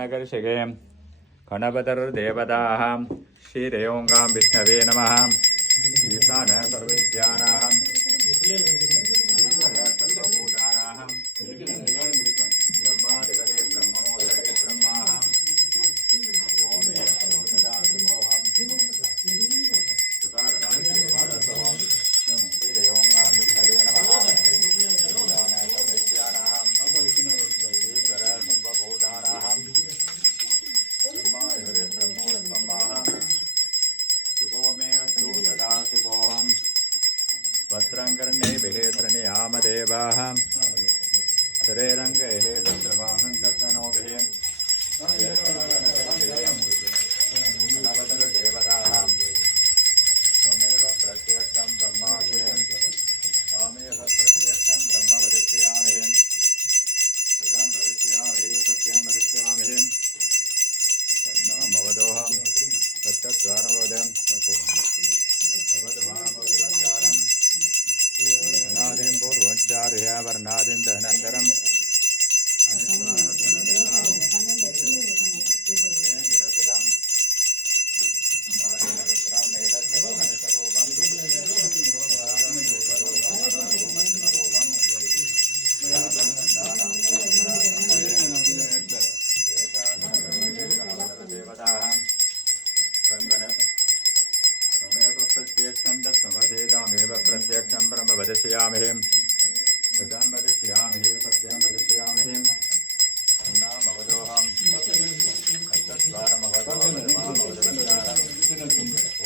नगर्षिगे गणपतिर्देवताः श्रीरेओङ्गां विष्णवे नमः। ईशान सर्वविद्यानां सर्वभूतानां ब्रह्मादिपदे ब्रह्मणोदरे ब्रह्माः ओम एतो सदा शुभोऽहं सुतागणाधिपादसोऽहं श्रीरेओङ्गां विष्णवे नमः। ईशान सर्वविद्यानां सर्वभूतानां शुभोमेऽस्तु सदा शुभोऽहं वस्त्रङ्कर्णे श्रेणियामदेवाः शरीरङ्गे दशवाहं दर्शनोभिः नवदलदेवताः त्वमेव प्रत्यक्षं ब्रह्मासि त्वमेव प्रत्यक्षं ब्रह्म वदिष्यामि सत्यं वदिष्यामि सत्यं वदिष्यामि मवदोहं तत्तद्वारमवदम् अवधवामवदवच्चारम् अनादिं पूर्वोच्चार्य वर्णादिं दहनन्तरम् प्रत्यक्षं ब्रह्म वदिष्यामि सत्यं वदिष्यामि सत्यं वदिष्यामि नामवदोहं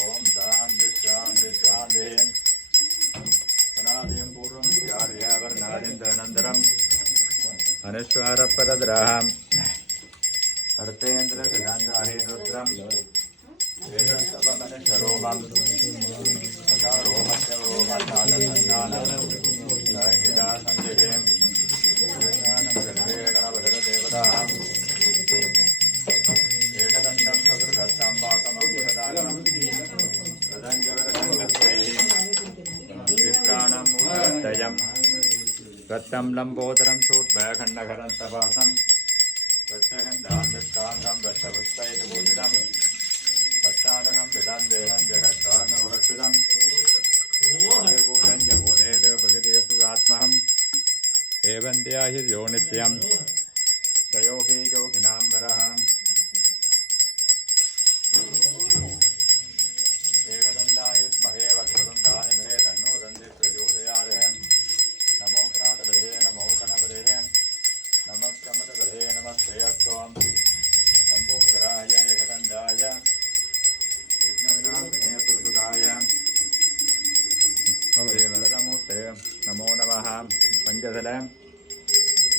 ओम शान्ति शान्ति शान्तिः अनादिं पूर्वमुच्चार्य वर्णादिं तदनन्तरम् अनुस्वारपदद्राहम् अर्थेन्द्रसुगन्धारिरुद्रम् वेदसवमनुशरोमं सकारोमस्यरोमन्नादसन्नानं गणपतिर्देवताः एकदन्तं सदृगस्तं वासमं सदानं प्रदञ्जवरदङ्गस्त्रैः विप्राणं मूलदयं रत्नं लम्बोदरं शूर्भखण्डकरं तपासं रत्नगन्धान्विष्टाङ्गं रत्नपुष्पैर्भूषितं पट्टानहं विदां देहं जगत्कारणमरक्षितं भूतञ्जभूतेदेव प्रकृतिसुगात्महम् एवं ध्याहि यो नित्यं तयोहि योगिनाम्बरः एकदन्तायुष्महे वक्रतुण्डानि महे तन्नो दन्ति प्रचोदयात्। नमो प्रातपदे नमो गणपते नमः प्रमदपदे नमस्ते त्वां लम्बोदराय एकदन्ताय विघ्नविनाशिने सुसुताय वरदमूर्ते नमो नमः। पंचदलं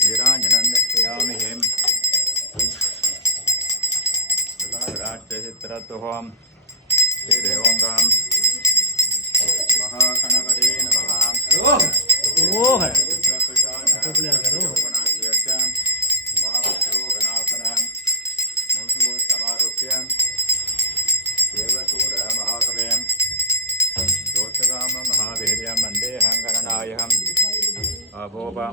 वीराञ्जनं दर्शयामि चित्रत्वं श्रीरेओङ्गां महागणपते नमः। समारोप्य देवसूर महाकवें दोषगाम महावीर्यं वन्देऽहं गणनायकम् अभोपा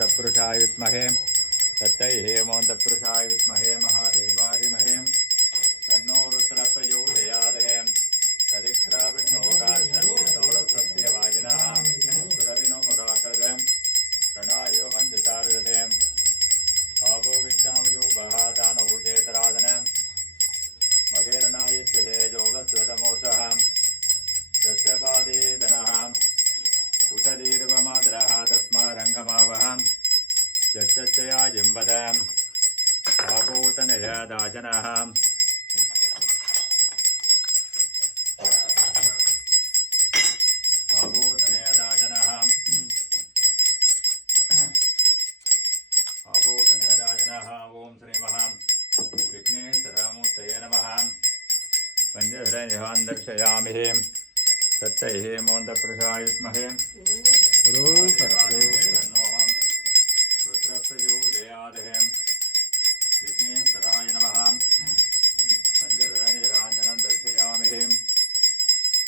तत्पुरुषाय विद्महे तत्पुरुषाय विद्महे महादेवाय तन्नो रुद्रः प्रचोदयात्। तदिक्राविण्णोगार्धन्यसौरसभ्यवाजिनः सुरविनो मगाकर्दं प्रणायो हन्दितार्दते आभोगिष्यामयो बहातानुभूतेतराधनं मगेरनायस्य योगस्वतमोत्सः तस्य पादेदनः उतदीर्वमादरः तस्मारङ्गमावहम् यच्चया जिम्बदम् आभूतनयदाजनः निहान् दर्शयामि तत्तैः मोन्दप्रसाय स्महे तन्नोऽहं रुद्रप्रचोदयादहं विघ्नेश्वराय नमः पञ्चधरनिराञ्जनं दर्शयामि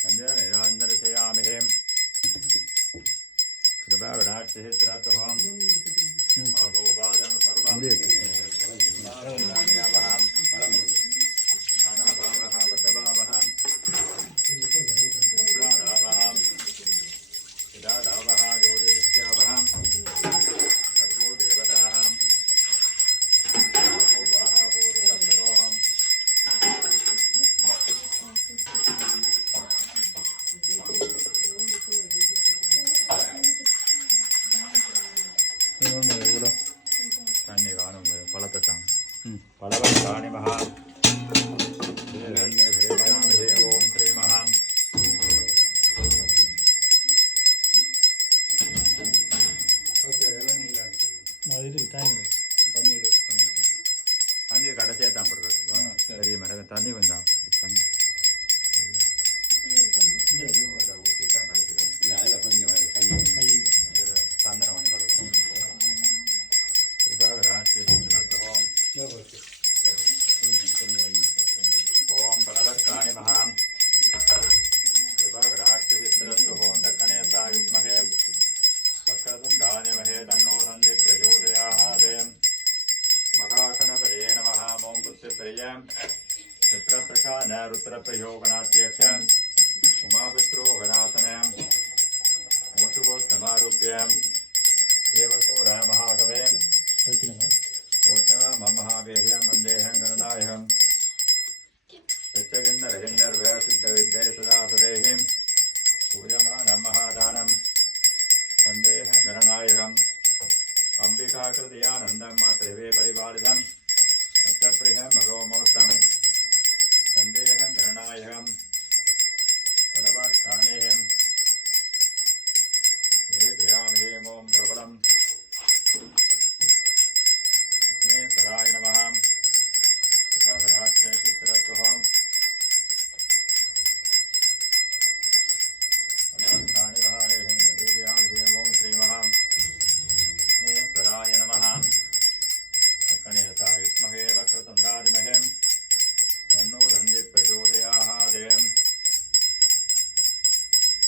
पञ्चनिराञ्जनदर्शयामि कृपाकटाक्षित्रत्वम् अभोपादं सर्वं अनाभावः वसभावः प्राणावः विदादावः ज्योतिष्यावः सर्वो देवताः भूभाः पूर्वस्तरोऽहम् फलतसां फलवत्तानि महा भेदयामहे ओम श्री महा தண்ணீர் கடைசியாக தான் போடுறது பெரிய மரம் தண்ணி வந்தான் தண்ணி ஊற்றி தான் கடைசியில் கொஞ்சம் சந்தனம் வாங்கி கழுவு ओम बलवत्तानि महां कृपाकटाक्षित्रस्तु ओम दक्कने सायुष्महे वक्रतुण्डानि महे तन्नो नन्दी प्रचोदयात् मखासनपदे नमः ओम पुष्यप्रियं चित्रप्रशान रुद्रप्रयोगनात्यक्षं उमापुत्रोगनासनं मोषुभोत्तमारूप्यं देवसूरः महाकवे महावीर्यं वन्देऽहं गणनायकम् सत्यगिन्दरगिन्दर्वसिद्धविद्ये सदा सदेहिं पूजमानं महादानं वन्देऽहं गणनायकम् अम्बिकाकृतियानन्दं मातृवे परिपालितं सत्यप्रियं मगोमोत्तं वन्देऽहं गणनायकम् पदवार्काणेऽहं वेदयामि ॐ प्रबलम् सराय नमः कृपाकटाक्षित्रत्वम् अनन्तानि महानेहं वेदयामि ओम श्री महा सराय नमः अक्कणे सायुष्महे वक्रतुण्डादिमहे तन्नो दन्ति प्रचोदयात्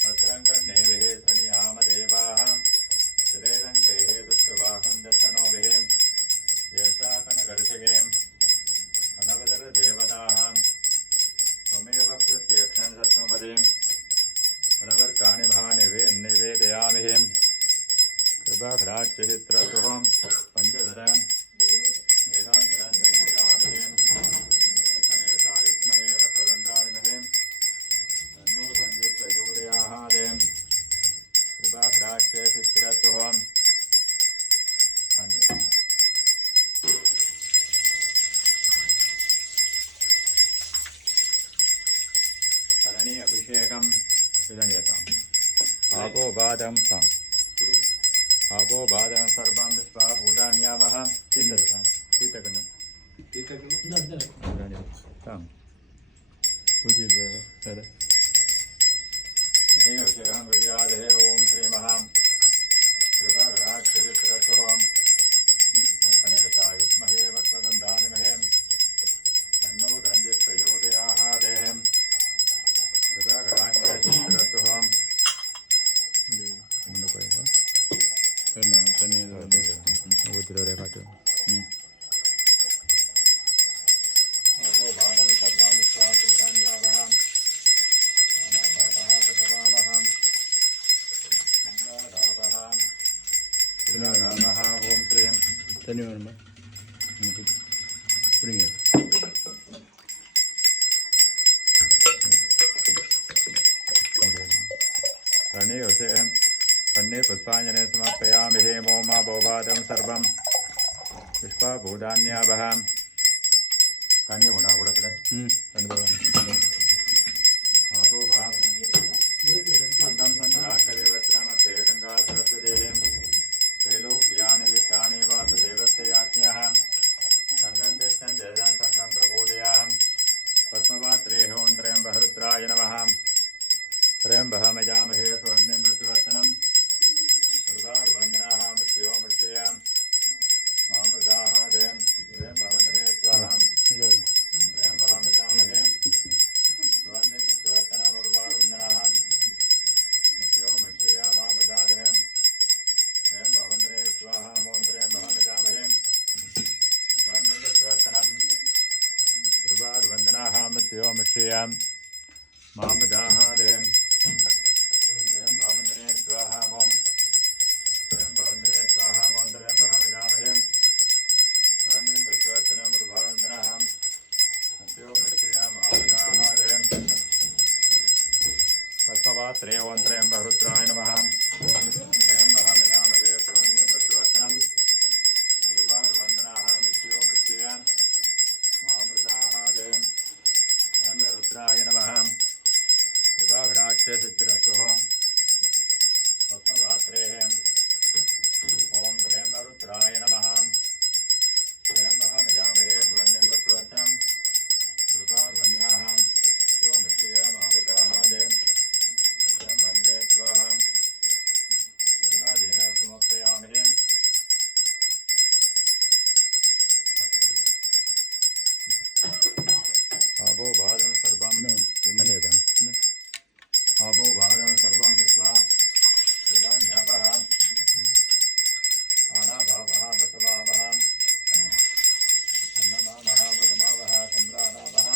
वज्रङ्गण्ये विहेतनियामदेवाः श्रीरङ्गे दुष्टवाहं दशनोभिः येषाकनगर्षगेम् अनवदरदेवताः त्वमेव प्रत्यक्षं सत्त्वपदीं फलवर्काणि महानिवेदयामि कृपाकटाक्षित्रत्वं पञ्चधरं निराञ्जनं दर्शयामि दक्कने सायुष्महे वक्रतुण्डादिमहे तन्नो दन्ति प्रचोदयात् कृपाकटाक्षित्रत्वं कलने अभिषेकं विदनीयताम् आपोबादं ताम् आपोबादं सर्वं विश्वा भूतान्यावः शीतकं शीतकं ताम् अभिषेकं विद्याधे ओम श्री महा कृपाकटाक्षित्रत्वम् दक्कने सायुष्महे वक्रतुण्डादिमहे तन्नो दन्ति प्रचोदयात् कृपाकटाक्षित्रत्वम् अपोबादं सर्वं विश्वा भूतान्यावः अनाभावः पशवावहं नमः ओम प्रेम धन्यवाद रणे उसेहं पन्ने पुष्पाञ्जने समर्पयामि हेमो मा भोभादं सर्वं पुष्पाभूतान्यावहं कन्या गुणा गुणत्र आपो भाव अंगम संग्राकदेवत्रमते गंगा सरस्वतीं त्रैलोक्यानि वित्तानि वासुदेवस्य याज्ञः संगं तिष्ठन् जयं संगं प्रबोधयामि पद्मपात्रे होन्त्रयं बहरुद्र स्वयं बहमजामहे स्वर्णिं मृत्युवर्तनं सर्वार्वन्दनाः मृत्यो मृत्युयाम् मामृताः देयं स्वयं भवन्दने स्वाहा स्वयं बहमजामहे स्वर्णिं मृत्युवर्तनं सर्वार्वन्दनाः मृत्यो मृत्युया मामृतादेयं स्वयं भवन्दने स्वाहा मोन्त्रयं बहमजामहे स्वर्णिं मृत्युवर्तनं सर्वार्वन्दनाः मृत्यो मृत्युयाम् मामदाः देयं स्वयं भवन्दने स्वाहा मों स्वयं भवन्दने स्वाहा मोन्त्रयं बहमजामहे स्वर्णिं मृत्युवर्तनं सर्वार्वन्दनाः मृत्यो मृत्युया मामदाः देयं पस्मवात्रे ओन्त्रयं बहुरुद्राय नमः स्वयं बहमजामहे स्वर्णिं मृत्युवर्तनं सर्वार्वन्दनाः मृत्यो मृत्युया मामृताः देयं स्वयं बहुरुद्राय नमः कृपाघटाक्षे सिद्धिरस्तुः पस्मवात्रेः ओं त्र्यम्बरुद्राय नमः स्वयं बहमजामहे स्वर्णिं मृत्युवर्तनं सर्वार्वन्दनाः मृत्यो मृत्युया मामृताः देयं स्वयं वन्दे स्वाहा गुणाधीनं समर्पयामहे आबो भादं सर्वं आबो भादं सर्वं विश्वा सुधान्यावः आनाभावः वसवावः अन्नमावः वदमावः चन्द्रानावः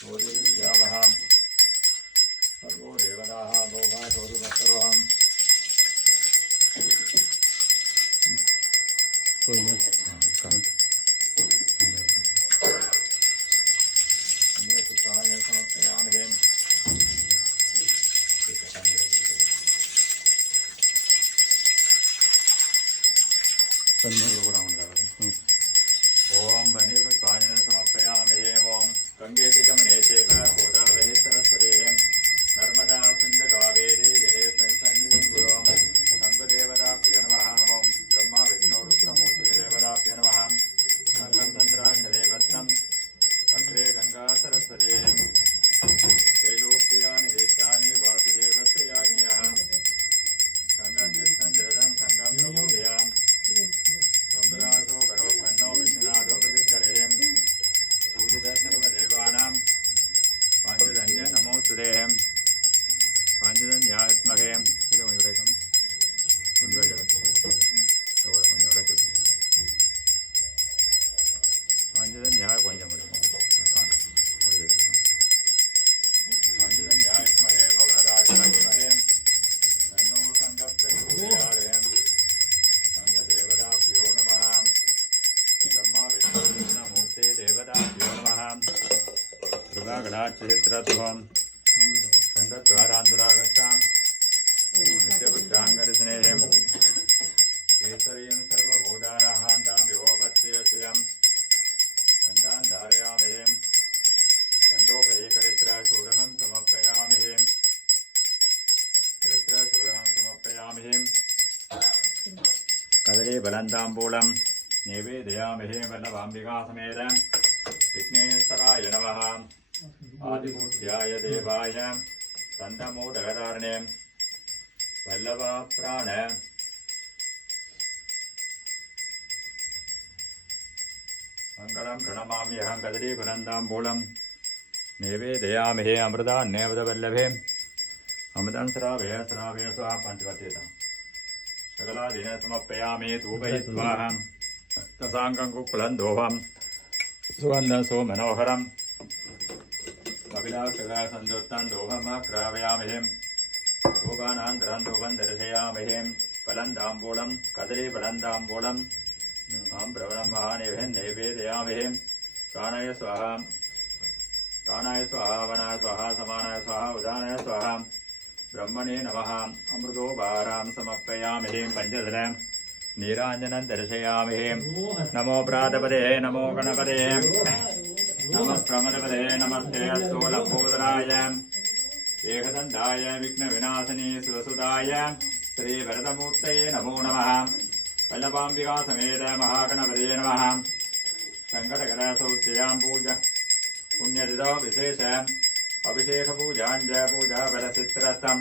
गोदेव्यावः सर्वो देवताः भोगा चोरुवत्सरोऽहम् अन्यसुताय समर्पयामहे ओम वन्यपुष्पाणि समर्पयामहे ओम गंगे जमुने चैव गोदावरी सरस्वती नर्मदा सिन्धु कावेरी जलेऽस्मिन् सन्निधिं कुरु गङ्गदेवताभ्यो नमः ओम ब्रह्मा विष्णु रुद्रमूर्ति देवताभ्यो नमः गङ्गं चन्द्राक्षरे भद्रम् अग्रे गंगा सरस्वती त्रैलोक्यानि देशानि वासुदेवस्य याज्ञः गङ्गं कृष्णं जलदं सङ्गं प्रबोधयाम् सम्राजो गणो कन्नो विष्णुनाथो प्रतिकरे पूजित सर्वदेवानां पाञ्चजन्य नमोस्तुते पाञ्चजन्यात्महे ഇത് മുഴുവൻ पाञ्चजन्याय पञ्चमः पाञ्चजन्यात्महे भवराजमहे तन्नो सङ्गप्रचोदयात् देवताभ्यो नमः ब्रह्मा विष्णुमूर्ते देवताभ्यो नमः कृपाकटाक्षचित्रत्वं खण्डद्वारान्तरागच्छां नित्यपुष्टाङ्गदर्शनेयं केसरीं सर्वभूतानाहान्तां विभोपत्ययं खण्डान् धारयामहे खण्डोपैकरित्रचूर्णं समर्पयामहे चरित्रचूर्णं समर्पयामहे कदली बलन्ताम्बूलं नैवेदयामहे वल्लभाम्बिकासमेत विघ्नेश्वराय नमः आदिपूज्याय देवाय तन्दमोदकधारणे वल्लभाप्राण मङ्गलं प्रणमाम्यहं कदली बलन्ताम्बूलं नैवेदयामहे अमृतान्नैवदवल्लभे अमृतं श्रावय श्रावय स्वाहा पञ्चवत्येतम् सकलादीन समर्पयामि धूपयित्वाहं तसाङ्गं कुकुलन्दोहं सुगन्धं सोमनोहरं कपिलासुरसन्दुत्तं दोहमाक्रावयामहे धूपानान्तरं धूपं दर्शयामहे फलन्ताम्बूलं कदलीफलन्ताम्बूलं मां प्रवणं महानिभे नैवेदयामहे प्राणाय स्वाहा वनाय स्वाहा समानाय स्वाहा उदानाय स्वाहा ब्रह्मणे नमः अमृतोपहारां समर्पयामहे पञ्चदलं नीराञ्जनं दर्शयामहे नमो प्रातपदे नमो गणपते नमः प्रमदपदे नमस्ते अस्तु लम्बोदराय एकदन्ताय विघ्नविनाशिनी सुरसुताय श्रीभरतमूर्तये नमो नमः वल्लभाम्बिकासमेत महागणपते नमः शङ्करकरसौत्यां पूज पुण्यतिथौ विशेष अभिषेक पूजाञ्च पूजा बलसित्रस्तम्